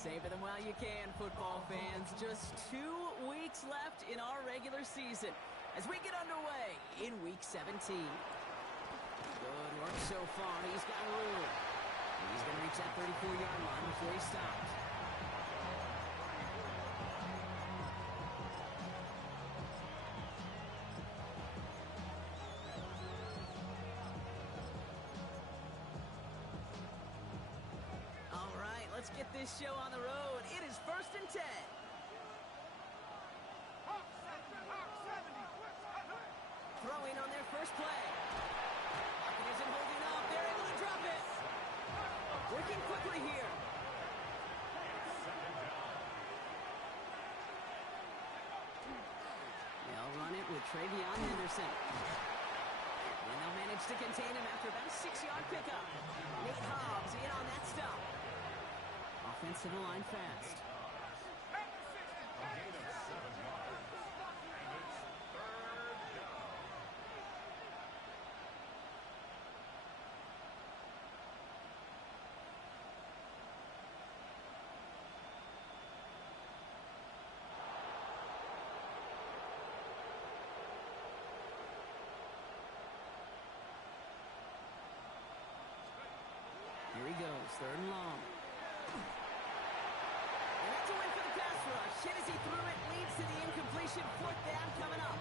Savor them while you can, football fans. Just 2 weeks left in our regular season as we get underway in Week 17. Good work so far. He's got room. He's going to reach that 34-yard line before he stops. All right, let's get this show on the road. It is 1st and 10. Throwing on their first play. Pocket isn't holding up. They're able to drop it. Working quickly here. They'll run it with Travion Henderson. And they'll manage to contain him after about a 6-yard pickup. Nate Hobbs in on that stop. Offensive line fast. Here he goes, 3rd and long. And that's a win for the pass rush. Hit as he threw it, leads to the incompletion. 4th down coming up.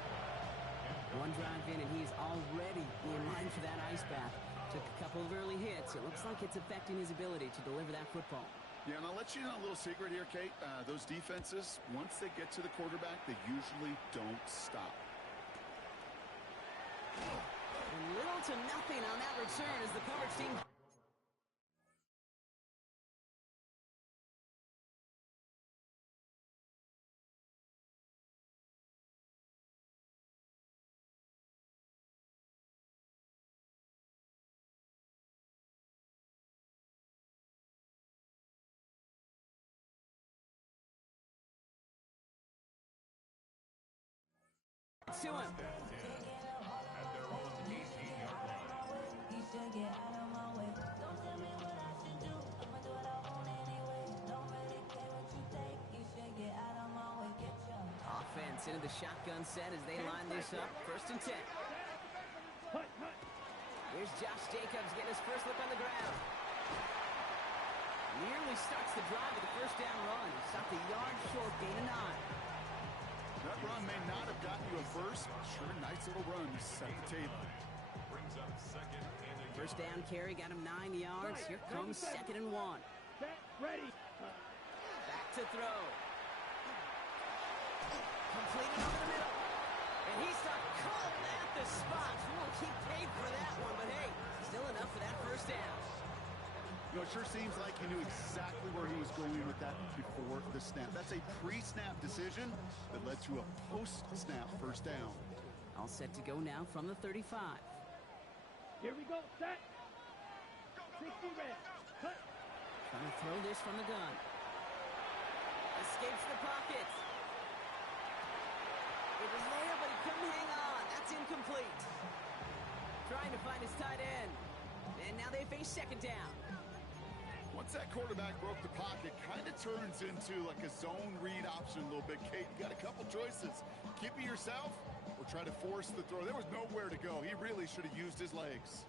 One drive in, and he's already in line for that ice bath. Took a couple of early hits. It looks like it's affecting his ability to deliver that football. Yeah, and I'll let you know a little secret here, Kate. Those defenses, once they get to the quarterback, they usually don't stop. Little to nothing on that return as the coverage team... to him. Offense into the shotgun set as they line this up. 1st and 10. Here's Josh Jacobs getting his first look on the ground. Nearly starts the drive with a 1st down run. Stopped a yard short, gain of 9. That run may not have gotten you a first. Sure, nice little run to set the table. 1st down carry got him 9 yards. Here comes 2nd and 1. Ready. Back to throw. Completed over the middle. And he stuck cold at the spot. We won't keep paid for that one, but hey, still enough for that 1st down. You know, it sure seems like he knew exactly where he was going with that before the snap. That's a pre-snap decision that led to a post-snap 1st down. All set to go now from the 35. Here we go. Set. 60 red. Cut. Trying to throw this from the gun. Escapes the pocket. It was there, but he couldn't hang on. That's incomplete. Trying to find his tight end. And now they face 2nd down. Once that quarterback broke the pocket, kind of turns into like a zone read option a little bit. Kate, you got a couple choices. Keep it yourself or try to force the throw. There was nowhere to go. He really should have used his legs.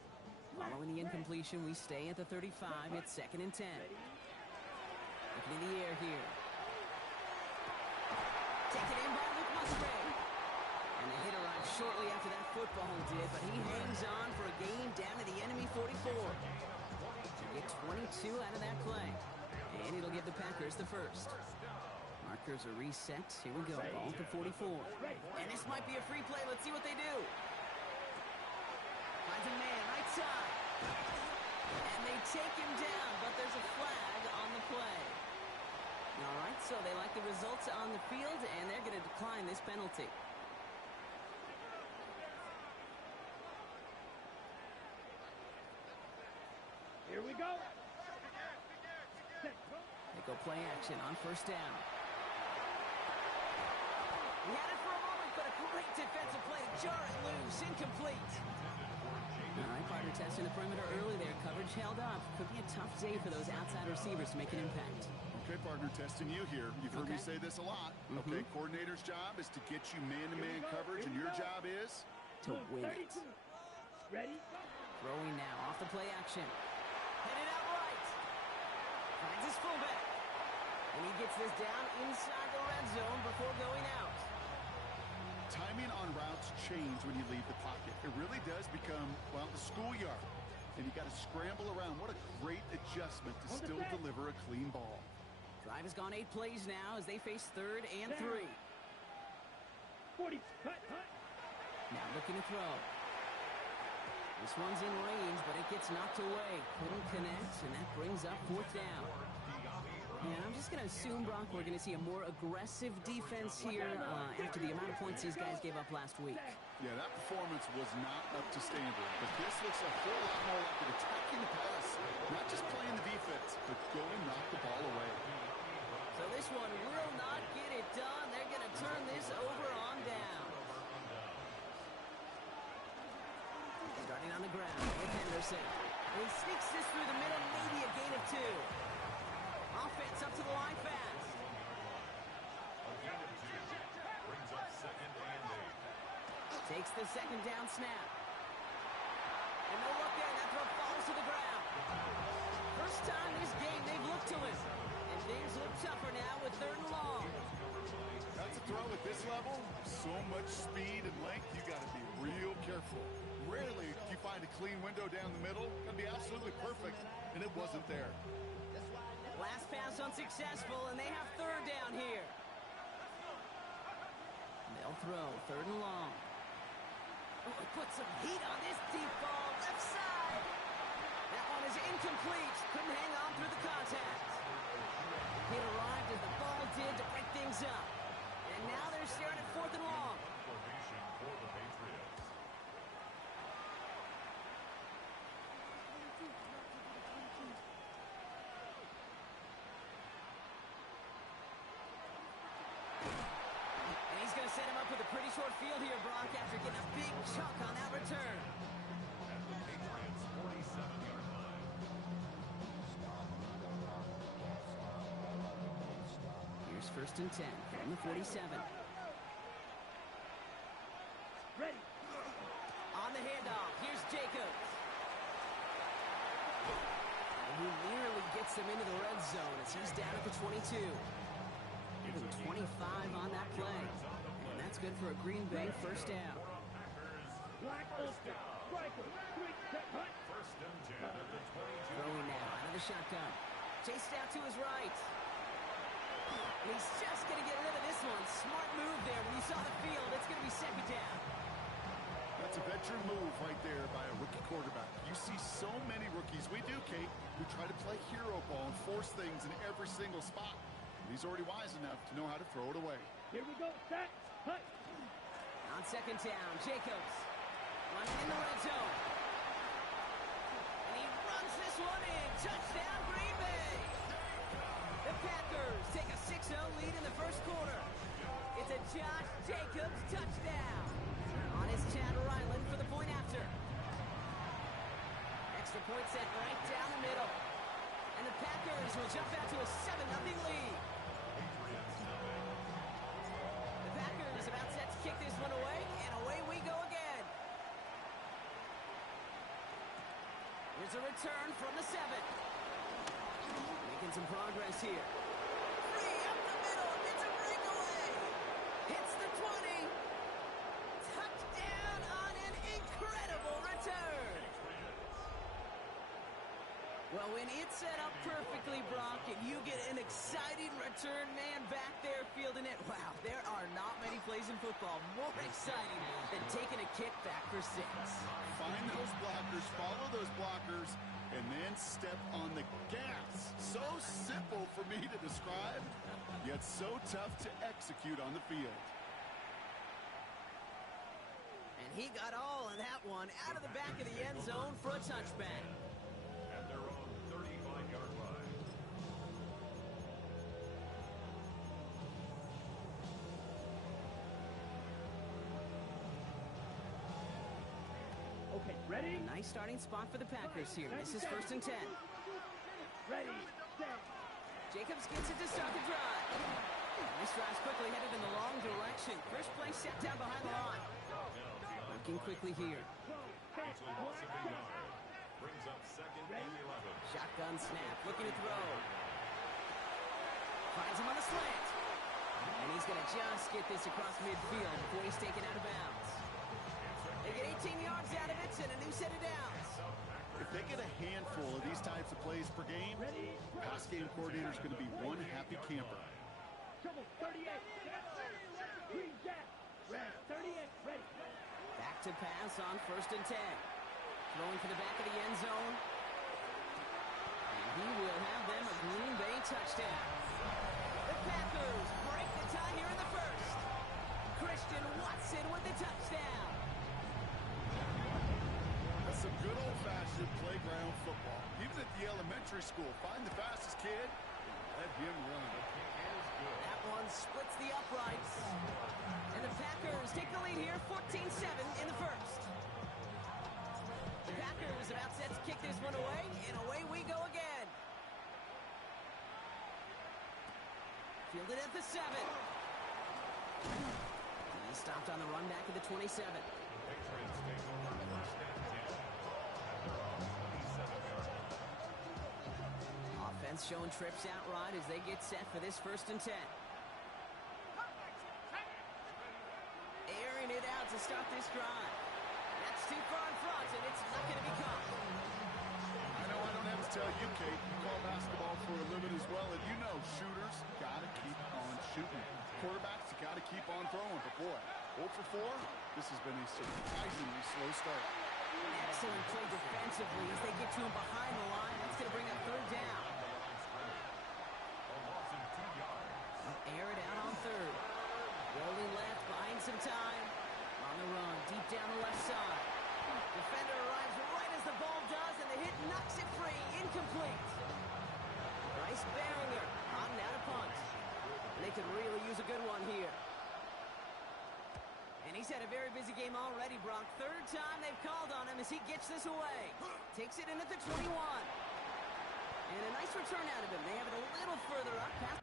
Following the incompletion, we stay at the 35. It's 2nd and 10. Looking in the air here. Taken in by Luke Musgrave. And the hit arrived shortly after that football did, but he hangs on for a gain down to the enemy 44. Get 22 out of that play. And it'll give the Packers the 1st. Markers are reset. Here we go. Ball to 44. And this might be a free play. Let's see what they do. Finds a man, right side. And they take him down, but there's a flag on the play. All right, so they like the results on the field, and they're going to decline this penalty. Here we go. They go play action on 1st down. He had it for a moment, but a great defensive play to jar it loose. Incomplete. All right, Carter testing the perimeter early there. Coverage held up. Could be a tough day for those outside receivers to make an impact. Okay, partner, testing you here. You've heard me Okay. say this a lot. Okay, coordinator's job is to get you man-to-man coverage, and your job is... To win it. 32. Ready? Throwing now off the play action. Headed out right. Finds his fullback. And he gets this down inside the red zone before going out. Timing on routes change when you leave the pocket. It really does become, well, the schoolyard. And you got to scramble around. What a great adjustment to still deliver a clean ball. Drive has gone 8 plays now as they face 3rd and 3. 40. Cut. Now looking to throw. This one's in range, but it gets knocked away. Couldn't connect, and that brings up 4th down. Yeah, I'm just going to assume, Brock, we're going to see a more aggressive defense here after the amount of points these guys gave up last week. Yeah, that performance was not up to standard, but this looks a whole lot more like an attacking the pass, not just playing the defense, but go and knock the ball away. So this one will not get it done. They're going to turn this over on down. Starting on the ground with Henderson. And he sneaks this through the middle, maybe a gain of 2. Offense up to the line fast. Takes the 2nd down snap. And no look in. That throw falls to the ground. First time this game they've looked to him. And things look tougher now with 3rd and long. That's a throw at this level. So much speed and length, you got to be real careful. Rarely do you find a clean window down the middle. Going to be absolutely perfect, and it wasn't there. Last pass unsuccessful, and they have 3rd down here. They'll throw 3rd and long. Oh, he put some heat on this deep ball, left side. That one is incomplete. Couldn't hang on through the contact. It arrived as the ball did to break things up. And now they're staring at 4th and long. And he's going to set him up with a pretty short field here, Brock, after getting a big chunk on that return. Here's 1st and 10 from the 47. Ready. On the handoff, here's Jacobs. And he nearly gets them into the red zone as he's down at the 22. Even 25 on that play. And that's good for a Green Bay 1st down. Black Ulster. Striker. 3. Cut. Throwing now out of the shotgun. Chased out to his right. And he's just going to get rid of this one. Smart move there. When you saw the field, it's going to be 2nd down. That's a veteran move right there by a rookie quarterback. You see so many rookies, we do, Kate, who try to play hero ball and force things in every single spot. He's already wise enough to know how to throw it away. Here we go. Set. Cut. On 2nd down, Jacobs running in the red zone. And he runs this one in. Touchdown, Green Bay. The Packers take a 6-0 lead in the 1st quarter. It's a Josh Jacobs touchdown. On his Chad Ryland for the point after. Extra point set right down the middle. And the Packers will jump out to a 7-0 lead. The Packers about set to kick this one away, and away we go again. Here's a return from the 7. Making some progress here. Free up the middle. It's a breakaway. Hits the 20. Touchdown on an incredible return. Well, when it's set up perfectly, Brock, and you get an exciting return man back there fielding it, wow, there are not many plays in football more exciting than taking a kick back for 6. Find those blockers, follow those blockers, and then step on the gas. So simple for me to describe, yet so tough to execute on the field. And he got all of that one out of the back of the end zone for a touchback. At their own 35-yard line. Okay, ready? A nice starting spot for the Packers here. This is 1st and 10. Ready, set. Jacobs gets it to start the drive. This drive's quickly headed in the wrong direction. First play set down behind the line. Working quickly here. It's a loss of a yard. Brings up second and 11. Shotgun snap, looking to throw. Finds him on the slant. And he's going to just get this across midfield before he's taken out of bounds. They get 18 yards out of it and a new set of downs. If they get a handful of these types of plays per game, pass game coordinator is going to be one happy camper. Trouble 38. Green Jack. Red 38. Ready. Back to pass on 1st and 10. Throwing to the back of the end zone. And he will have them a Green Bay touchdown. The Packers break the tie here in the first. Christian Watson with the touchdown. That's some good old-fashioned playground football. Even at the elementary school, find the fastest kid and let him run. That one splits the uprights. And the Packers take the lead here, 14-7 in the first. The Packers about set to kick this one away, and away we go again. Fielded at the 7. He stopped on the run back at the 27. Patriots take over first and 10. They're on 27-yard line. Offense showing trips out right as they get set for this 1st and 10. Airing it out to start this drive. That's too far in front, and it's not going to be caught. I know I don't have to tell you, Kate. You call basketball for a living as well, and you know shooters got to keep on shooting. Quarterbacks got to keep on throwing. But boy, 0 for 4, this has been a surprisingly slow start. Excellent play defensively as they get to him behind the line. That's going to bring up 3rd down. A loss of 2 yards. Air it out on 3rd. Rolling left, buying some time. On the run, deep down the left side. Defender arrives right as the ball does, and the hit knocks it free. Incomplete. Bryce Behringer on down to punt. And they could really use a good one here. And he's had a very busy game already, Brock. 3rd time they've called on him as he gets this away. Takes it in at the 21. And a nice return out of him. They have it a little further up past.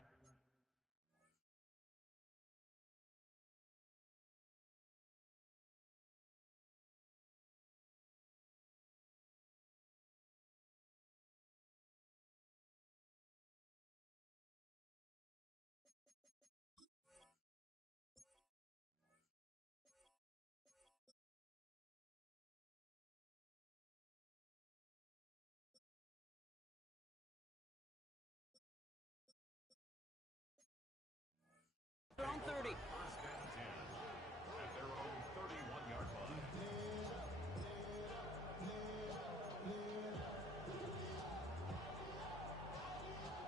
Their own 30. First and 10. At their own 31-yard line.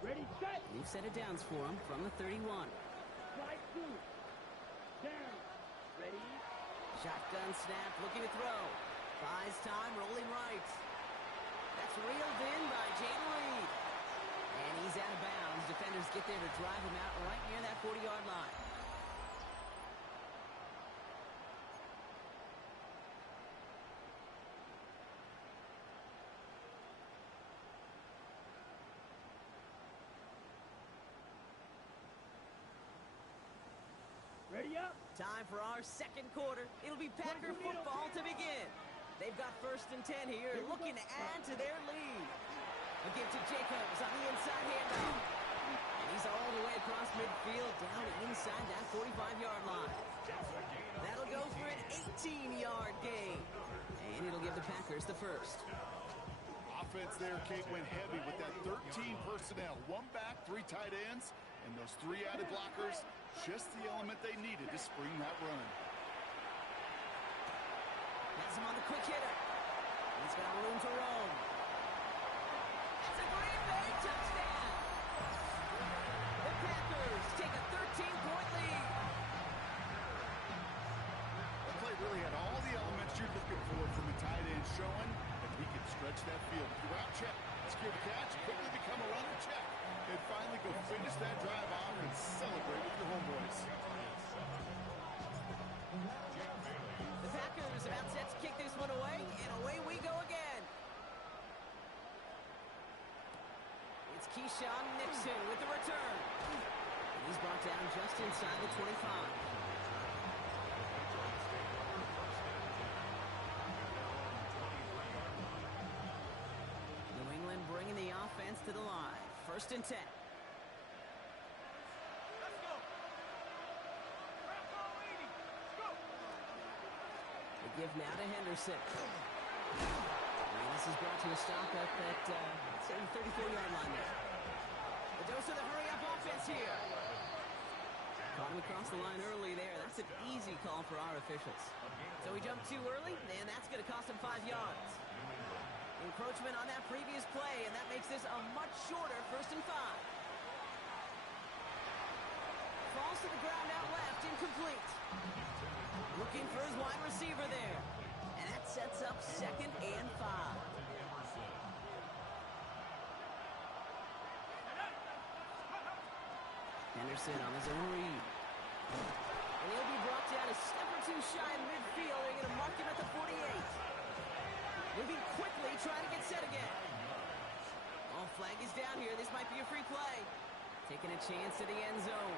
Ready, set. New set of downs for him from the 31. Slide 2. Down. Ready. Shotgun snap, looking to throw. Buys time, rolling right. That's reeled in by Jayden Reed. And he's out of bounds. Defenders get there to drive him out right near that 40-yard line. Ready up. Time for our second quarter. It'll be Packer football to begin. They've got 1st and 10 here, looking to add to their lead. A give to Jacobs on the inside handoff. And he's all the way across midfield, down inside that 45-yard line. That'll go for an 18-yard gain. And it'll give the Packers the first. Offense there, Kate, went heavy with that 13 personnel. 1 back, 3 tight ends, and those 3 added blockers, just the element they needed to spring that run. Has him on the quick hitter. He's got room to roam. That's a Green Bay touchdown. The Packers take a 13-point lead. The play really had all the elements you're looking for from a tight end, showing that he can stretch that field. If you're out, check. Secure the catch, quickly become a runner, check. And finally go finish that drive off and celebrate with your homeboys. The Packers about set to kick this one away, and away we go again. It's Keyshawn Nixon with the return. And he's brought down just inside the 25. New England bringing the offense to the line. 1st and 10. The give now to Henderson. And this is brought to a stop up at the 34-yard line there. The dose of the hurry-up offense here. Caught him across the line early there. That's an easy call for our officials. So he jumped too early, and that's going to cost him 5 yards. Encroachment on that previous play, and that makes this a much shorter 1st and 5. Falls to the ground out left, incomplete. Looking for his wide receiver there. And that sets up 2nd and 5. Henderson on his own read. And he'll be brought down a step or two shy in midfield. They're going to mark him at the 48. Moving quickly, trying to get set again. Oh, flag is down here. This might be a free play. Taking a chance to the end zone.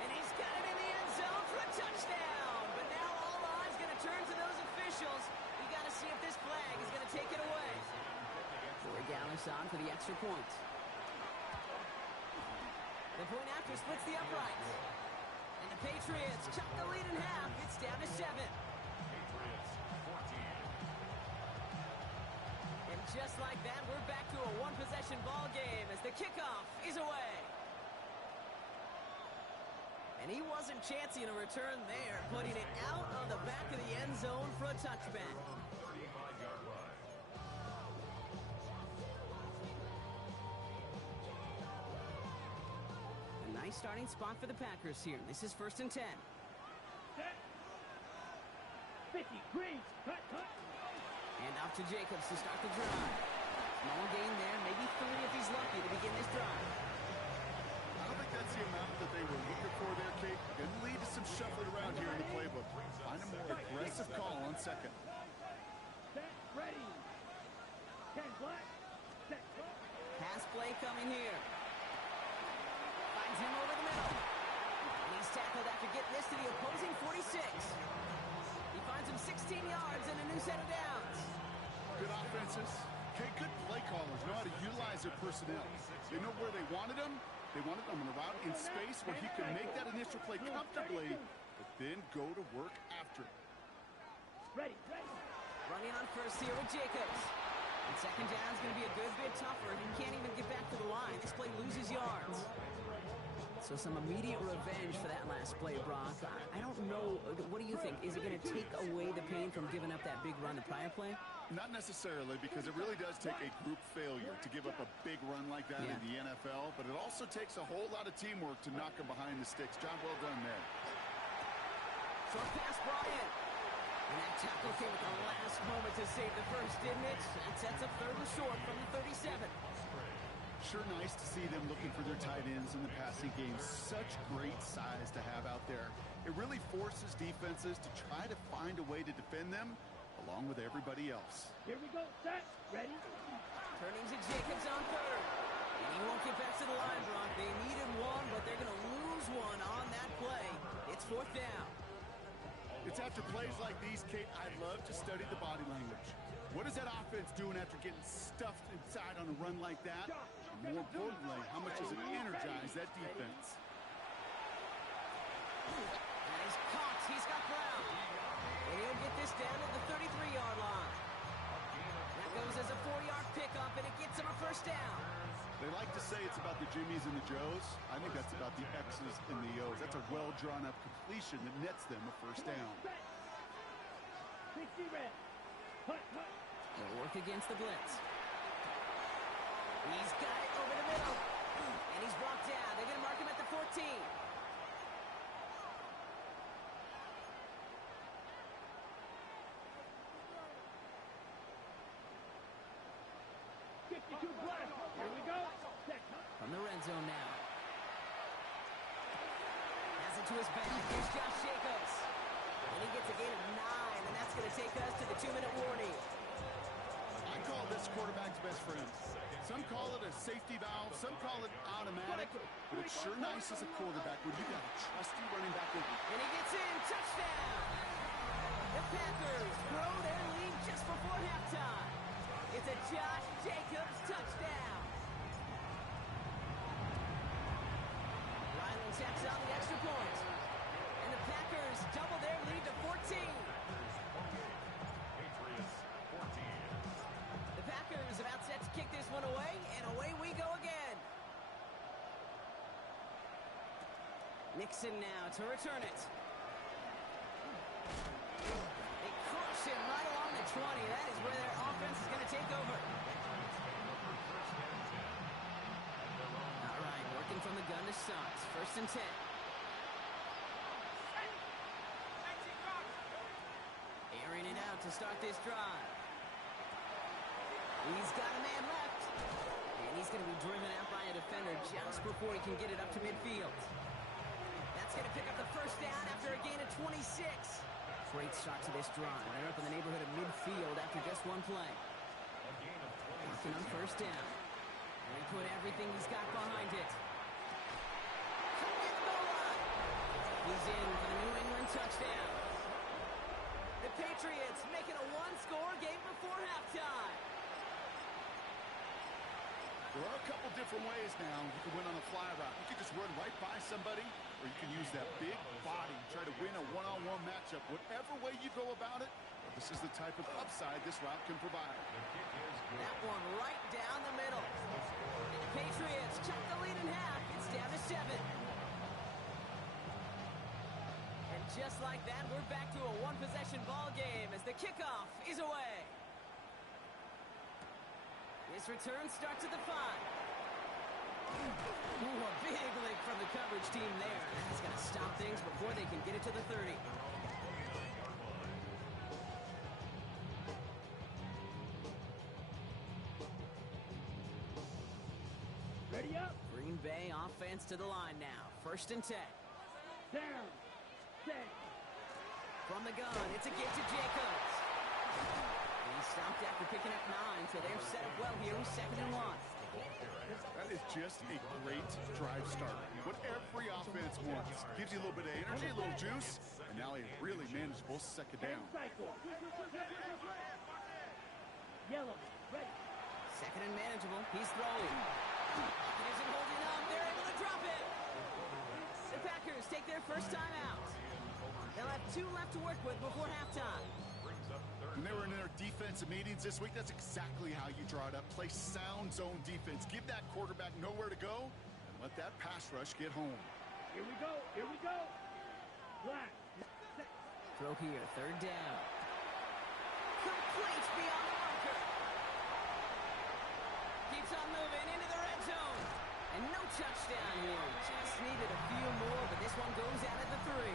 And he's got it in the end zone for a touchdown. But now all eyes going to turn to those officials. You got to see if this flag is going to take it away. Corey Gallis on for the extra point. The point after splits the uprights. And the Patriots chop the lead in half. It's down to 7. And just like that, we're back to a one-possession ball game as the kickoff is away. And he wasn't chancing a return there, putting it out of the back of the end zone for a touchback. A nice starting spot for the Packers here. This is 1st and 10. Set. 50, Green, cut. And off to Jacobs to start the drive. Small gain there, maybe 3 if he's lucky to begin this drive. I don't think that's the amount that they were looking for there, Kate. Going to lead to some shuffling around here in the playbook. Find a more aggressive call on 2nd. Set, ready. 10 black. Set, go. Pass play coming here. Finds him over the middle. And he's tackled after getting this to the opposing 46. He finds him 16 yards and a new set of downs. Good offenses. Okay, good play callers know how to utilize their personnel. They know where they wanted them. They wanted them on a route in space where he could make that initial play comfortably, but then go to work after it. Ready. Running on first here with Jacobs. And 2nd down is going to be a good bit tougher. He can't even get back to the line. This play loses yards. So some immediate revenge for that last play, Brock. I don't know. What do you think? Is it going to take away the pain from giving up that big run the prior play? Not necessarily, because it really does take a group failure to give up a big run like that in the NFL, but it also takes a whole lot of teamwork to knock him behind the sticks. John, well done there. Short pass brought in. And that tackle came at the last moment to save the first, didn't it? That sets up 3rd and short from the 37. Sure nice to see them looking for their tight ends in the passing game. Such great size to have out there. It really forces defenses to try to find a way to defend them along with everybody else. Here we go. Set. Ready. Turning to Jacobs on 3rd. And he won't get back to the line, Brock. They needed 1, but they're going to lose 1 on that play. It's 4th down. It's after plays like these, Kate, I love to study the body language. What is that offense doing after getting stuffed inside on a run like that? And more importantly, how much does it energize that defense? And he's caught. He's got ground. And he'll get this down to the 33-yard line. That goes as a 4-yard pickup, and it gets him a 1st down. They like to say it's about the Jimmies and the Joes. I think that's about the X's and the O's. That's a well-drawn-up completion that nets them a 1st down. 60 red. Hut. They'll work against the blitz. He's got it over the middle. And he's brought down. They're going to mark him at the 14. 52 black. Here we go. Set. From the red zone now. Has it to his back. Here's Josh Jacobs. And he gets a gain of 9, and that's going to take us to the 2-minute warning. I call That's quarterback's best friend. Some call it a safety valve, some call it automatic, but it's sure nice as a quarterback when you got a trusty running back with you. And he gets in. Touchdown. The Packers grow their lead just before halftime. It's a Josh Jacobs touchdown. Ryland checks on the extra point. And the Packers double their lead to 14. Patriots 14. The Packers about set to kick this one away, and away we go again. Nixon now to return it. They crush him right along the 20. That is where their offense is going to take over. All right, working from the gun to start. 1st and 10. Airing it out to start this drive. He's got a man left. And he's going to be driven out by a defender just before he can get it up to midfield. That's going to pick up the first down after a gain of 26. Great start to this drive. They're up in the neighborhood of midfield after just one play. Working on 1st down. And he put everything he's got behind it. Coming at the goal line. He's in for the New England touchdown. The Patriots making a one-score game before halftime. There are a couple different ways now you can win on a fly route. You can just run right by somebody, or you can use that big body, try to win a one-on-one matchup. Whatever way you go about it, this is the type of upside this route can provide. That one right down the middle. And the Patriots cut the lead in half. It's down to 7. And just like that, we're back to a one-possession ball game as the kickoff is away. This return starts at the 5. Ooh, a big lick from the coverage team there. That's going to stop things before they can get it to the 30. Ready up. Green Bay offense to the line now. 1st and 10. Down. Set. From the gun, it's a give to Jacobs. He stopped after picking up 9, so they're set up well here with 2nd and 1. That is just a great drive starter. What every offense wants. Gives you a little bit of energy, a little juice, and now a really manageable 2nd down. Cycle. Yellow. Ready. 2nd and manageable. He's throwing. He isn't holding up. They're able to drop it. The Packers take their first time out. They'll have 2 left to work with before halftime. When they were in their defensive meetings this week, that's exactly how you draw it up. Play sound zone defense. Give that quarterback nowhere to go, and let that pass rush get home. Here we go. Here we go. Black. Set. Throw here. 3rd down. Complete beyond the marker. Keeps on moving into the red zone. And no touchdown here. Just needed a few more, but this one goes out at the 3.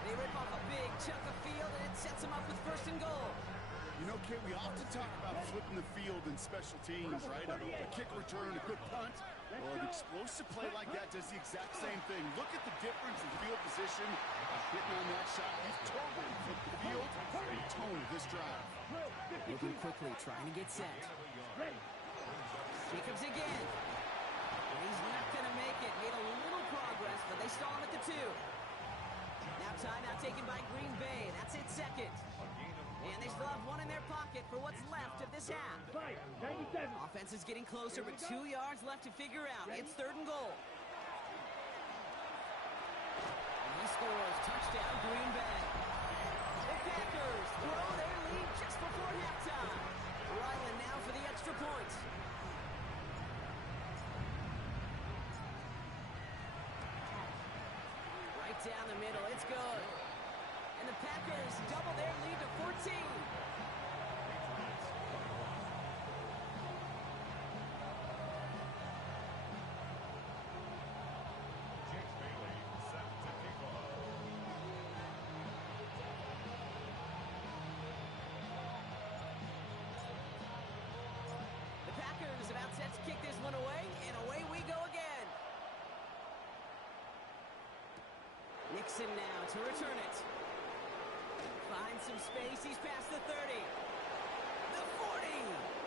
They rip off a big chunk of field, and it sets them up with 1st and goal. You know, Kate, we often talk about flipping the field in special teams, right? A kick return, a good punt. Well, an explosive play like that does the exact same thing. Look at the difference in field position. Hitting on that shot, you've totally flipped the field and tone of this drive. Moving quickly, trying to get set. Ready. Jacobs again. And he's not going to make it. Made a little progress, but they stall him at the 2. Now timeout taken by Green Bay. That's it 2nd. And they still have 1 in their pocket for what's left of this half. 97. Offense is getting closer, but 2 yards left to figure out. It's 3rd and goal. And he scores. Touchdown, Green Bay. The Packers grow their lead just before halftime. Ryland now for the extra point. Right down the middle. It's good. And the Packers double their lead to 14. The Packers about set to kick this one away, and away we go again. Nixon now to return it. Finds some space. He's past the 30. The 40.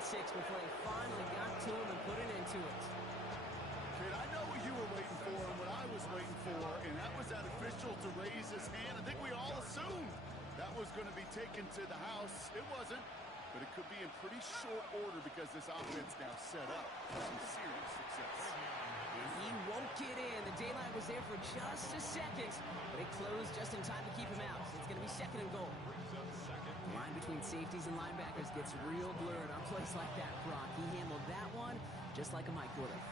and 6 before they finally got to him and put an end to it. Kid, I know what you were waiting for and what I was waiting for, and that was that official to raise his hand. I think we all assumed that was going to be taken to the house. It wasn't, but it could be in pretty short order because this offense now set up for some serious success. And he won't get in. The daylight was there for just a second, but it closed just in time to keep him out. So it's going to be 2nd and goal. The line between safeties and linebackers gets real blurred on plays like that, Brock. He handled that one just like a Mike would have.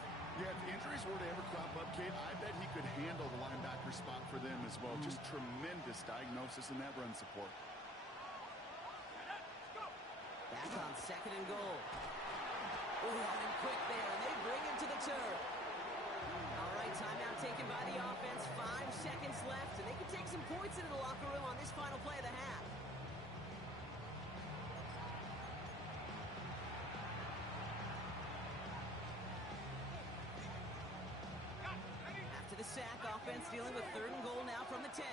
Yeah, if injuries were to ever crop up, Kate, I bet he could handle the linebacker spot for them as well. Just tremendous diagnosis in that run support. Back on 2nd and goal. Oh, running quick there, and they bring him to the turf. All right, timeout taken by the offense. 5 seconds left, and they can take some points into the locker room on this final play of the half. After the sack, offense dealing with 3rd and goal now from the 10.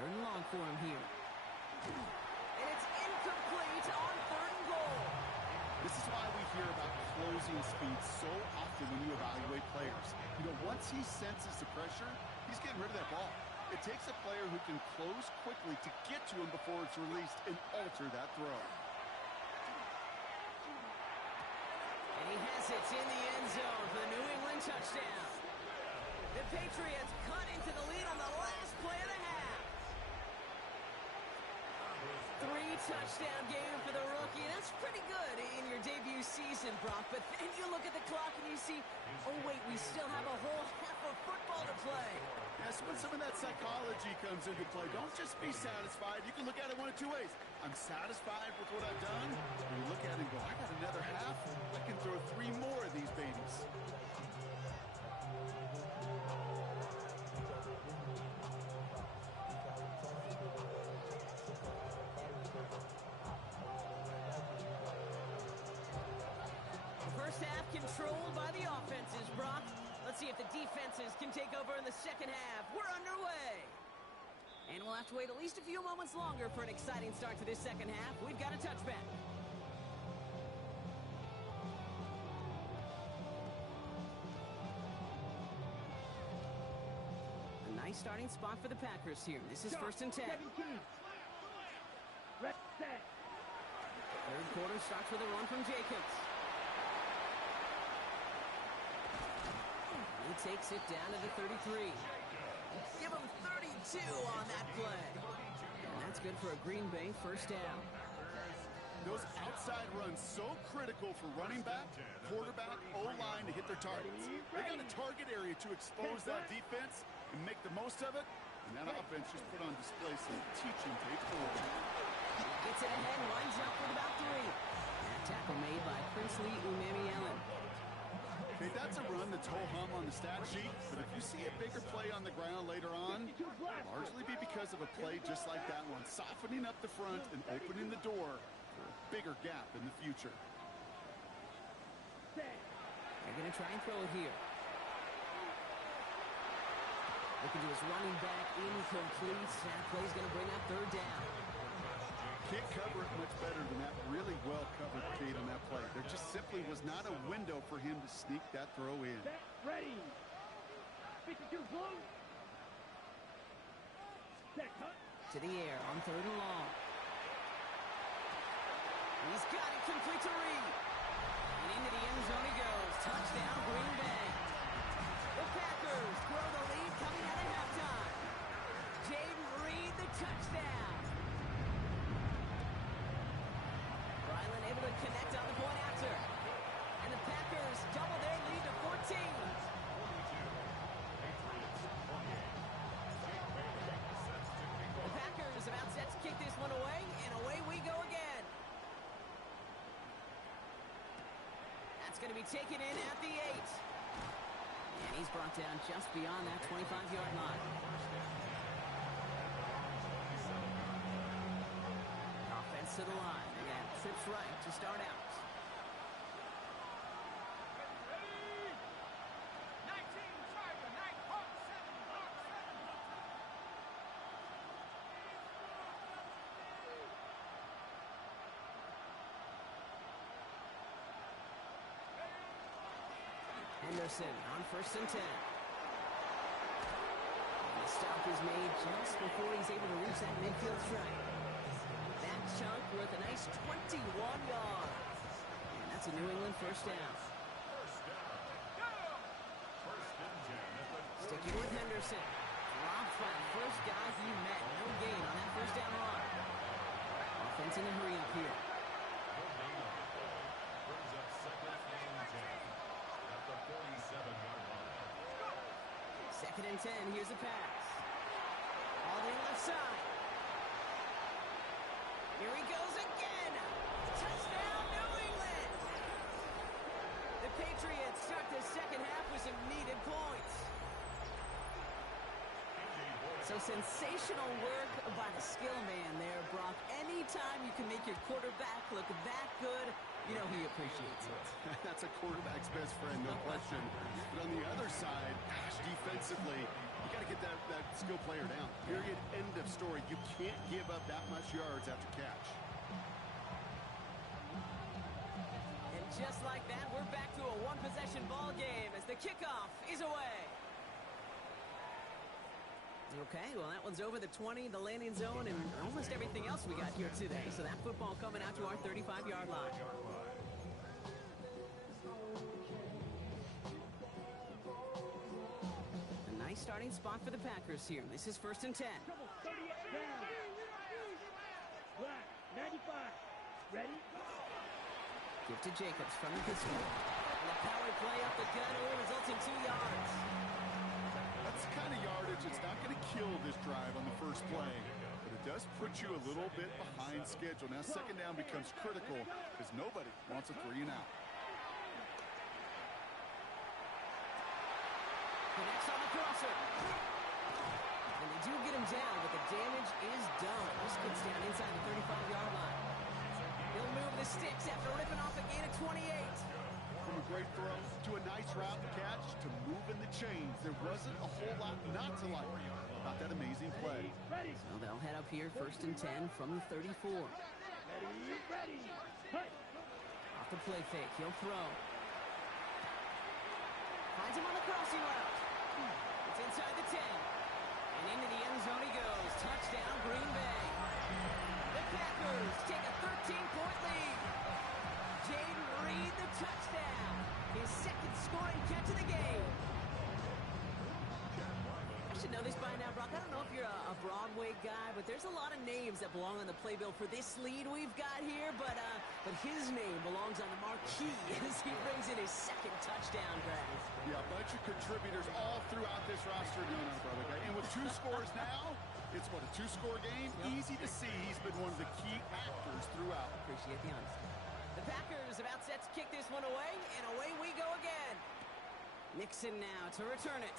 3rd and long for him here. And it's incomplete on 3rd and goal. This is why we hear about closing speed so often when you evaluate players. You know, once he senses the pressure, he's getting rid of that ball. It takes a player who can close quickly to get to him before it's released and alter that throw. And he has it in the end zone for the New England touchdown. The Patriots cut into the lead on the last play of the half. 3-touchdown game for the rookie. That's pretty good in your debut season, Brock. But then you look at the clock and you see, oh, wait, we still have a whole half of football to play. That's when some of that psychology comes into play. Don't just be satisfied. You can look at it one of 2 ways. I'm satisfied with what I've done. Or you look at it and go, I got another half. I can throw 3 more of these babies. First half controlled by the offenses, Brock. Let's see if the defenses can take over in the second half. We're underway. And we'll have to wait at least a few moments longer for an exciting start to this second half. We've got a touchback. A nice starting spot for the Packers here. This is 1st and 10. 17. Red set. Third quarter starts with a run from Jacobs. He takes it down to the 33. Give him 32 on that play. And that's good for a Green Bay first down. Those outside runs so critical for running back, quarterback, O-line to hit their targets. They got a target area to expose that defense and make the most of it. And that offense just put on display some teaching tape for them. Gets it ahead, winds up with about 3. That tackle made by Princely Umami-Allen. Okay, that's a run that's ho-hum on the stat sheet, but if you see a bigger play on the ground later on, it'll largely be because of a play just like that one, softening up the front and opening the door for a bigger gap in the future. They're going to try and throw it here. Looking to his running back, incomplete. That play's going to bring up 3rd down. Can't cover it much better than that. Really well covered, Kate, on that play. There just simply was not a window for him to sneak that throw in. Set, ready. 52 blue. Set, cut. To the air on 3rd and long. He's got it complete to Reed. And into the end zone he goes. Touchdown, Green Bay. The Packers grow the lead coming out of halftime. Jaden Reed, the touchdown. Ryland able to connect on the point after. And the Packers double their lead to 14. The Packers about set to kick this one away, and away we go again. That's going to be taken in at the 8. And he's brought down just beyond that 25-yard line. Offense to the line. And trips right to start out. Henderson on 1st and 10. And the stop is made just before he's able to reach that midfield strike. That chunk worth a nice 21 yards. And that's a New England 1st down. Sticking with Henderson. Drops by the first guy he met. No gain on that 1st down run. Offense in a hurry up here. Brings up 2nd and 10 at the 47-yard line. 2nd and 10. Here's a pass. All in left side. Here he goes again. Touchdown, New England. The Patriots start the second half with some needed points. So sensational work by the skill man there, Brock. Anytime you can make your quarterback look that good, you know he appreciates it. That's a quarterback's best friend, no question. But on the other side, gosh, defensively, you got to get that skill player down. Period. End of story. You can't give up that much yards after catch. And just like that, we're back to a one-possession ball game as the kickoff is away. Okay, well, that one's over the 20, the landing zone, and almost everything else we got here today. So that football coming out to our 35-yard line. A nice starting spot for the Packers here. This is 1st and 10. Black, 95. Ready? Give to Jacobs from the pistol. And the power play up the gut only results in 2 yards. That's the kind of yardage it's not going to kill this drive on the first play, but it does put you a little bit behind schedule. Now 2nd down becomes critical because nobody wants a 3 and out. Connects on the crosser. And they do get him down, but the damage is done. This gets down inside the 35-yard line. He'll move the sticks after ripping off a gain of 28. From a great throw to a nice route to catch to moving the chains. There wasn't a whole lot not to like about that amazing play. So they'll head up here 1st and 10 from the 34. Ready. Off the play fake, he'll throw. Finds him on the crossing route. It's inside the 10. And into the end zone he goes. Touchdown, Green Bay. The Packers take a 13-point lead. Jaden Reed, the touchdown. His 2nd scoring catch of the game. I should know this by now, Brock. I don't know if you're a Broadway guy, but there's a lot of names that belong on the playbill for this lead we've got here. But his name belongs on the marquee as he brings in his 2nd touchdown grab. Yeah, a bunch of contributors all throughout this roster doing our brother guy. And with 2 scores now, it's what, a 2-score game? Yep. Easy to see he's been one of the key actors throughout. Appreciate the honesty. The Packers about set to kick this one away, and away we go again. Nixon now to return it.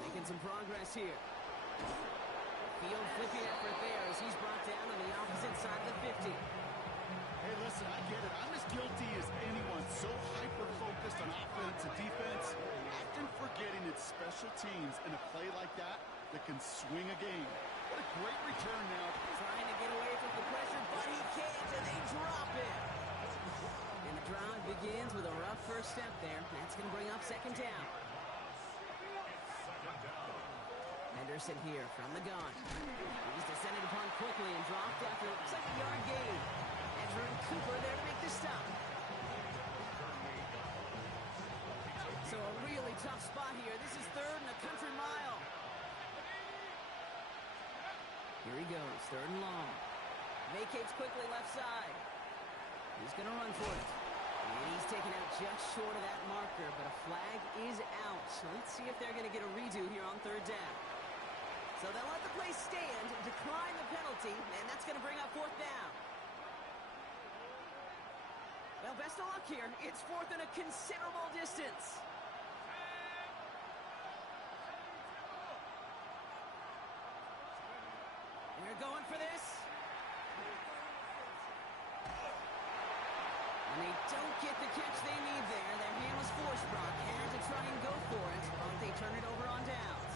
Making some progress here. Field flipping effort there as he's brought down on the opposite side of the 50. Hey, listen, I get it. I'm as guilty as anyone. So hyper-focused on offense and defense, often forgetting it's special teams in a play like that can swing a game. What a great return now. Trying to get away from the pressure, but he can't, and they drop it. And the drive begins with a rough first step there. That's going to bring up 2nd down. Henderson here from the gun. He's descended upon quickly and dropped after a 2nd-yard gain. Edger and Cooper there to make the stop. So a really tough spot here. This is 3rd and a country mile. Here he goes, 3rd and long. Vacates quickly left side. He's going to run for it. And he's taken out just short of that marker, but a flag is out. So let's see if they're going to get a redo here on 3rd down. So they'll let the play stand, decline the penalty, and that's going to bring up 4th down. Well, best of luck here. It's 4th and a considerable distance. They're going for this. And they don't get the catch they need there. Their hand was forced, Brock. Had to try and go for it, but they turn it over on downs.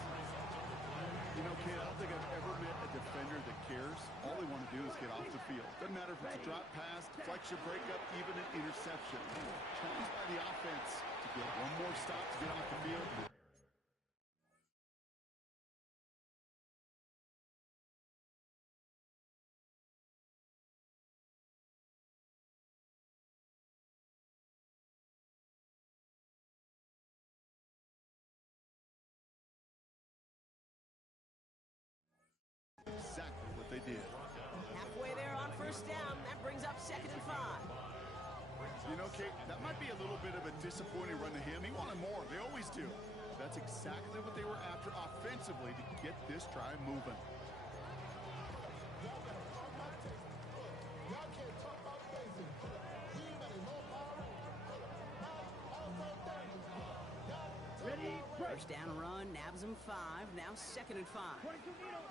You know, Kate, I don't think I've ever met a defender that cares. All they want to do is get off the field. Doesn't matter if it's a drop pass, deflection, breakup, even an interception. Challenged by the offense to Get one more stop to get off the field. Exactly what they did. Halfway there on first down. That brings up 2nd and 5. You know, Kate, that might be a little bit of a disappointing run to him. He wanted more. They always do. That's exactly what they were after offensively to get this drive moving. Ready, break. First down run, nabs him 5. Now 2nd and 5. 22 meters.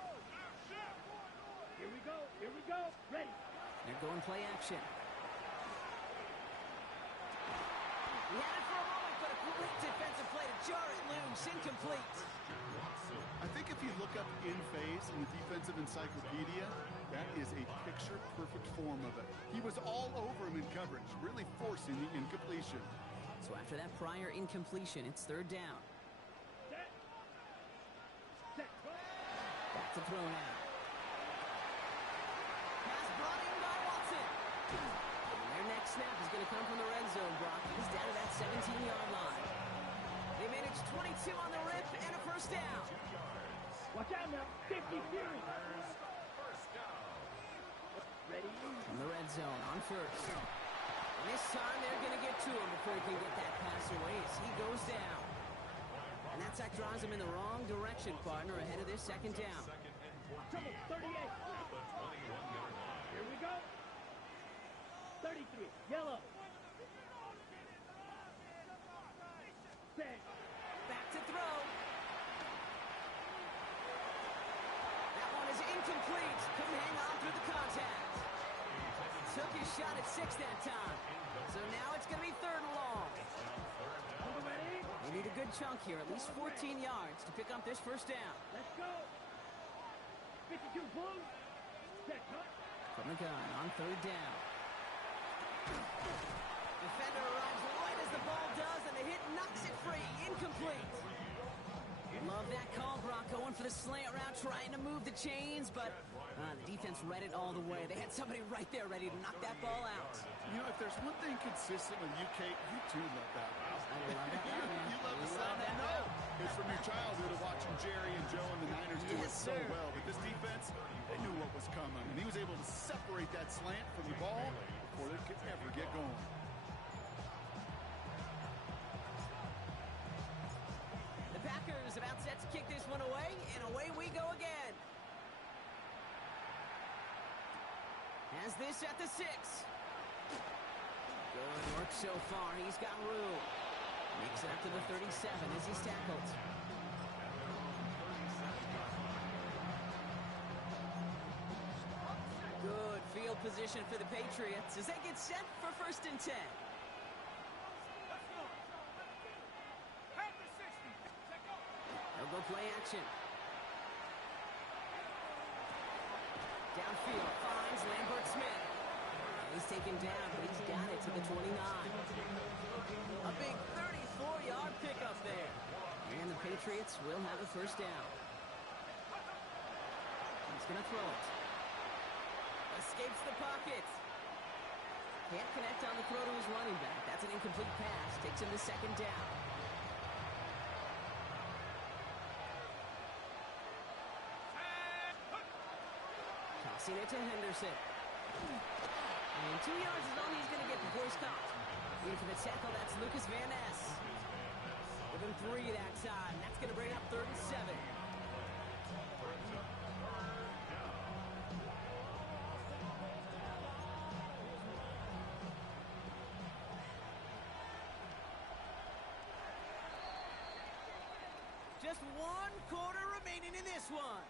Here we go. Here we go. Ready. They're going play action. He had it for a moment, but a great defensive play to jar it loose. Incomplete. I think if you look up in phase in the defensive encyclopedia, that is a picture-perfect form of it. He was all over him in coverage, really forcing the incompletion. So after that prior incompletion, it's 3rd down. Set. Set. Back to throw now. Pass brought in by Watson. And their next snap is going to come from the red zone, Brock. He's down to that 17-yard line. They managed 22 on the rip and a first down. Watch out now. 50 Fury. Ready. From the red zone on first. And this time they're going to get to him before he can get that pass away as he goes down. And that sack drives him in the wrong direction, partner, ahead of this 2nd down. Trouble. 38. Here we go. 33. Yellow. Set. Back to throw. That one is incomplete. Couldn't hang on through the contact. Took his shot at 6 that time. So now it's going to be 3rd and long. Ready. They need a good chunk here, at least 14 yards to pick up this first down. Let's go. 52 blue. Set. Cut. From the gun on 3rd down. Defender arrives right as the ball does, and the hit knocks it free. Incomplete. Love that call, Brock, going for the slant route, trying to move the chains, but the defense read it all the way. They had somebody right there ready to knock that ball out. You know, if there's one thing consistent with you, Kate, you do love that. I love that. You love the sound. I know. It's from your childhood of watching Jerry and Joe and the Niners do it so well. But this defense, they knew what was coming, and he was able to separate that slant from the ball before they could ever get going. The Packers about set to kick this one away, and away we go again. Has this at the 6. Good work so far. He's got room. Makes it up to the 37 as he's tackled. Good field position for the Patriots as they get set for 1st and 10. They'll go play action. Downfield finds Lambert Smith. He's taken down, but he's got it to the 29. A big 34-yard pickup there. And the Patriots will have a first down. He's going to throw it. Escapes the pocket. Can't connect on the throw to his running back. That's an incomplete pass. Takes him to 2nd down. Tossing it to Henderson. And 2 yards is all he's going to get before he's caught. In for the tackle, that's Lucas Van Ness. Give him 3 that time. That's going to bring up 3rd and 7. Just 1 quarter remaining in this one.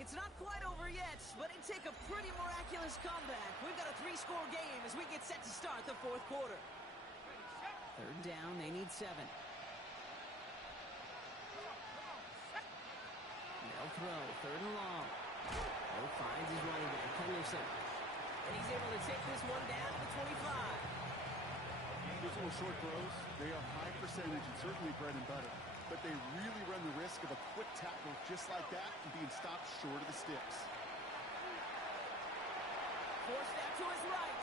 It's not quite over yet, but it'd take a pretty miraculous comeback. We've got a 3-score game as we get set to start the 4th quarter. 3rd down, they need 7. They'll throw, 3rd and long. Hill finds his running back, Henderson. And he's able to take this one down to the 25. Those little short throws, they are high percentage and certainly bread and butter. But they really run the risk of a quick tackle just like that and being stopped short of the sticks. Forced out to his right.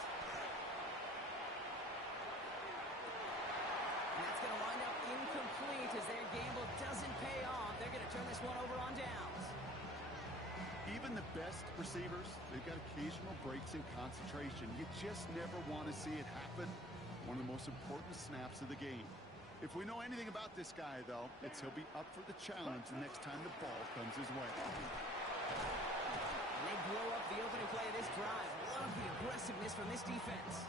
And that's going to wind up incomplete as their gamble doesn't pay off. They're going to turn this one over on downs. Even the best receivers, they've got occasional breaks in concentration. You just never want to see it happen. One of the most important snaps of the game. If we know anything about this guy, though, it's he'll be up for the challenge the next time the ball comes his way. And they blow up the opening play of this drive. Love the aggressiveness from this defense.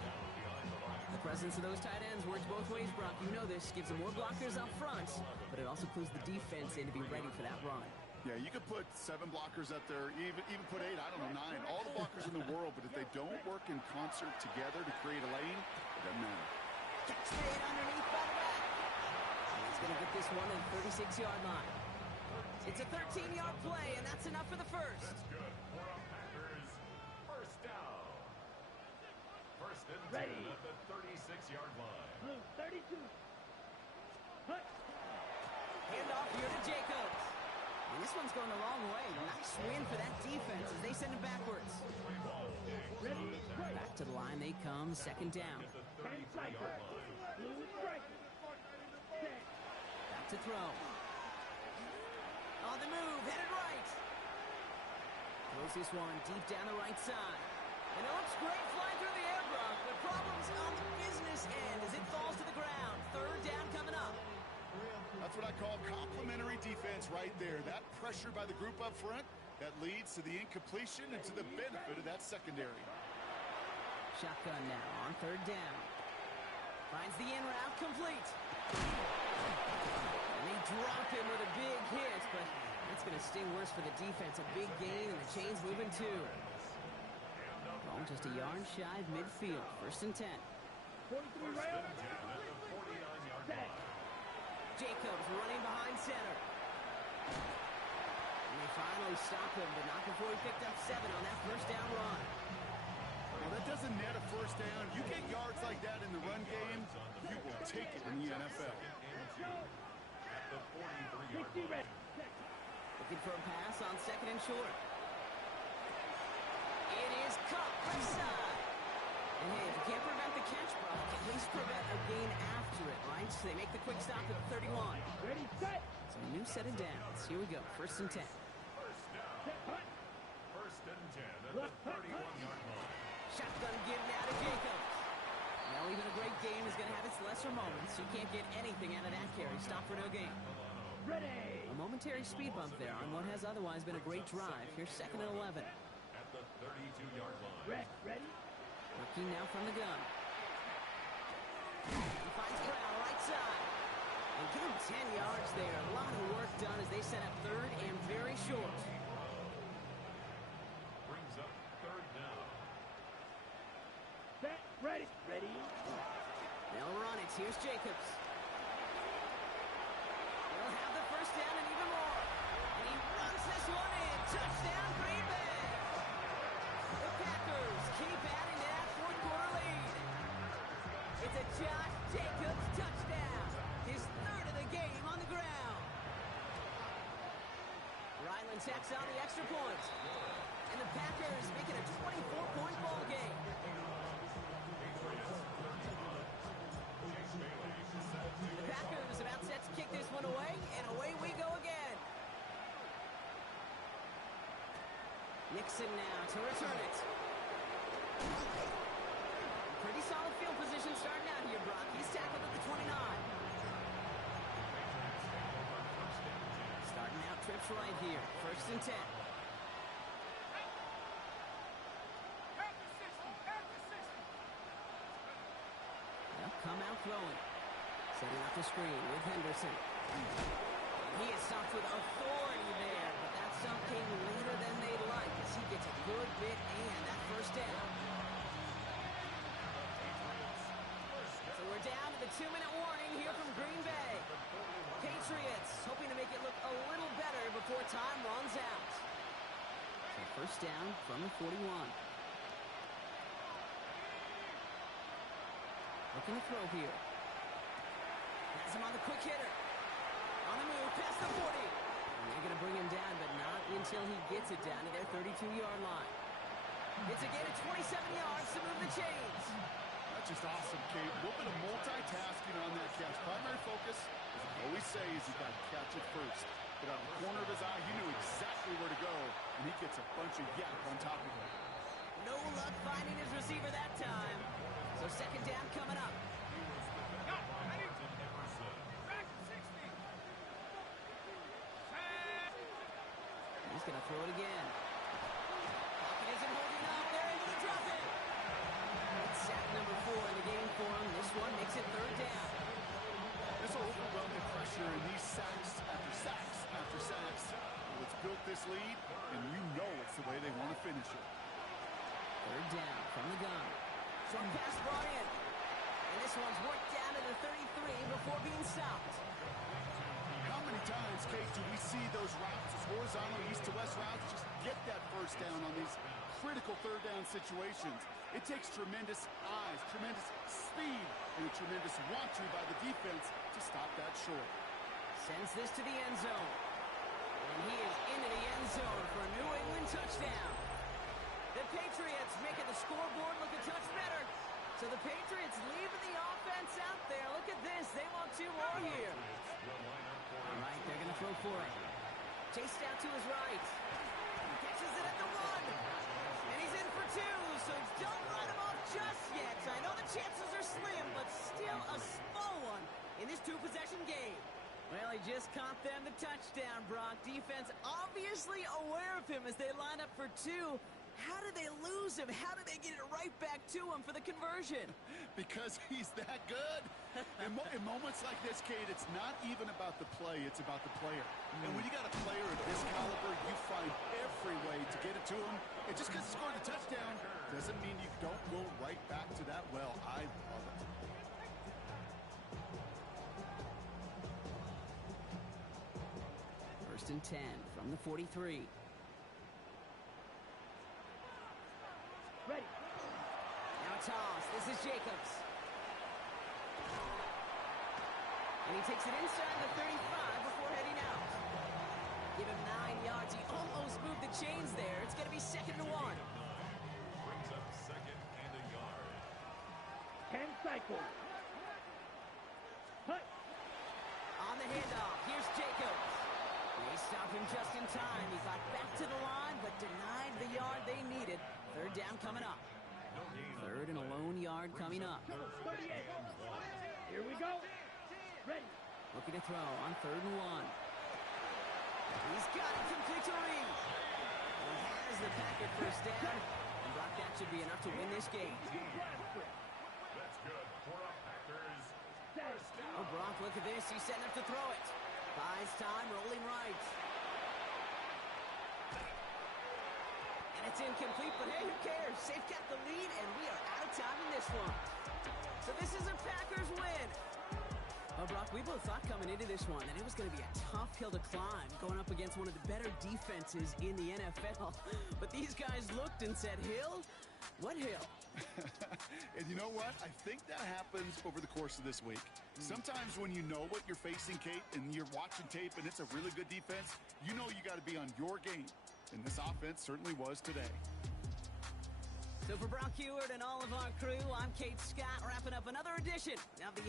The presence of those tight ends works both ways, Brock. You know this. Gives them more blockers up front, but it also clues the defense in to be ready for that run. Yeah, you could put 7 blockers up there, even put 8, I don't know, 9. All the blockers in the world, but if they don't work in concert together to create a lane, it doesn't matter. Catch made underneath by the back. And he's going to get this one at the 36-yard line. It's a 13-yard play, and that's enough for the first. That's good. For the Packers, first down. First and 10 Ready. at the 36-yard line. Blue 32. Hut. Handoff here to Jacobs. And this one's going the wrong way. Nice win for that defense as they send it backwards. Ready. Strike. Back to the line they come, second down. At the 10 cycle. 33-yard line. Blue strike. Set. Back to throw. On the move, headed right. Throws this one deep down the right side. And it looks great flying through the air, Brock, but problems on the business end as it falls to the ground. Third down coming up. That's what I call complimentary defense right there. That pressure by the group up front, that leads to the incompletion and to the benefit of that secondary. Shotgun now on third down. Finds the in route complete. And they drop him with a big hit, but that's going to sting worse for the defense. A big gain, and the chain's moving too. Ball just a yard shy of midfield. First and 10. 43 rail. At the 49-yard Set. line. Jacobs running behind center. And they finally stop him, but not before he picked up 7 on that first down run. Well, that doesn't net a first down. You get yards like that in the run game, you will take it in the NFL. At the 43-yard 60 line. ready. Set. Looking for a pass on second and short. It is caught right side. And hey, if you can't prevent the catch, Brock, at least prevent a gain after it, right? So they make the quick stop at the 31. Ready. Set. So a new set of downs. Here we go. First and 10. First down. Set. Hut. First and 10 at the 31-yard line. Shotgun give now to Jacobs. Now even a great game is going to have its lesser moments. You can't get anything out of that carry. Stop for no gain. Ready. A momentary speed bump there on what has otherwise been a great drive. Here's second and 11. At the 32-yard line. Ready. Working now from the gun. He finds Brown right side. And give him 10 yards there. A lot of work done as they set up third and very short. Brings up third down. Set. Ready. Ready. They'll run it. Here's Jacobs. They'll have the first down and even more. And he runs this one in. Touchdown, Green Bay. The Packers keep adding to that fourth quarter lead. It's a Josh Jacobs touchdown. His third of the game on the ground. Ryland tacks on the extra point. And the Packers make it a 24-point ball game. The Packers about set to kick this one away, and away we go again. Nixon now to return it. Pretty solid field position starting out here, Brock. He's tackled at the 29. Starting out trips right here. First and 10. They'll come out throwing. Setting up the screen with Henderson. He is stopped with authority there, but that stop came later than they'd like as he gets a good bit and that first down. So we're down to the 2-minute warning here from Green Bay. Patriots hoping to make it look a little better before time runs out. So first down from the 41. Looking to throw here. Has him on the quick hitter. On the move, past the 40. And they're going to bring him down, but not until he gets it down to their 32-yard line. It's a gain of 27 yards to move the chains. That's just awesome, Kate. A little bit of multitasking on that catch. Primary focus, as I always say, is you got to catch it first. But out of the corner of his eye, he knew exactly where to go, and he gets a bunch of yak on top of him. No luck finding his receiver that time. So second down coming up. He's going to throw it again. Pocket isn't holding up. They're able to drop it. It's sack number 4 in the game for him. This one makes it third down. This will overwhelm the pressure in these sacks after sacks after sacks. Well, it's built this lead, and you know it's the way they want to finish it. Third down from the gun. Short pass brought in. And this one's worked down to the 33 before being stopped. How many times, Kate, do we see those routes, those horizontal east-to-west routes, just get that first down on these critical third down situations? It takes tremendous eyes, tremendous speed, and a tremendous want-to by the defense to stop that short. Sends this to the end zone. And he is into the end zone for a New England touchdown. The Patriots making the scoreboard look a touch better. So the Patriots leaving the offense out there. Look at this. They want 2 more here. All right, they're going to throw for it. Chased out to his right. He catches it at the 1. And he's in for 2. So don't write him off just yet. I know the chances are slim, but still a small one in this 2-possession game. Well, he just caught them the touchdown, Brock. Defense obviously aware of him as they line up for 2. How did they lose him? How did they get it right back to him for the conversion? Because he's that good. In moments like this, Kate, it's not even about the play. It's about the player. And when you got a player of this caliber, you find every way to get it to him. And just because he scored a touchdown doesn't mean you don't go right back to that well. I love it. First and 10 from the 43. Ready. Now toss. This is Jacobs. And he takes it inside the 35 before heading out. Give him 9 yards. He almost moved the chains there. It's going to be 2nd and 1. Brings up 2nd and a yard. 10 cycles. Hut. On the handoff, here's Jacobs. They stopped him just in time. He got back to the line, but denied the yard they needed. Third down coming up. Third and a lone yard coming up. 38. Here we go. Ready. Looking to throw on 3rd and 1. He's got it complete to Reed. He has the Packer first down. And Brock, that should be enough to win this game. That's good for a Packers first down. Oh, Brock, look at this. He's setting up to throw it. Buys time, rolling right. And it's incomplete, but hey, who cares? They've got the lead, and we are out of time in this one. So this is a Packers win. Well, Brock, we both thought coming into this one that it was going to be a tough hill to climb, going up against one of the better defenses in the NFL. But these guys looked and said, hill? What hill? And you know what? I think that happens over the course of this week. Sometimes when you know what you're facing, Kate, and you're watching tape and it's a really good defense, you know you got to be on your game. And this offense certainly was today. So for Brock Heward and all of our crew, I'm Kate Scott, wrapping up another edition of the